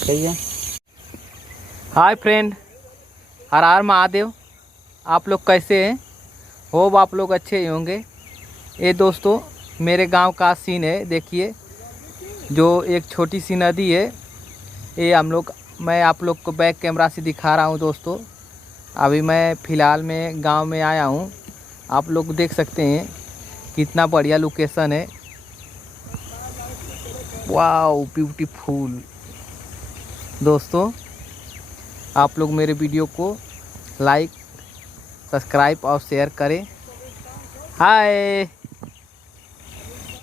सही है। Hi friend, हर हर महादेव। आप लोग कैसे हैं? होप आप लोग अच्छे ही होंगे। ये दोस्तों मेरे गांव का सीन है। देखिए, जो एक छोटी सी नदी है, ये मैं आप लोग को बैक कैमरा से दिखा रहा हूं दोस्तों। अभी मैं फ़िलहाल में गांव में आया हूं। आप लोग देख सकते हैं कितना बढ़िया लोकेशन है। Wow, beautiful. दोस्तों आप लोग मेरे वीडियो को लाइक, सब्सक्राइब और शेयर करें। हाय।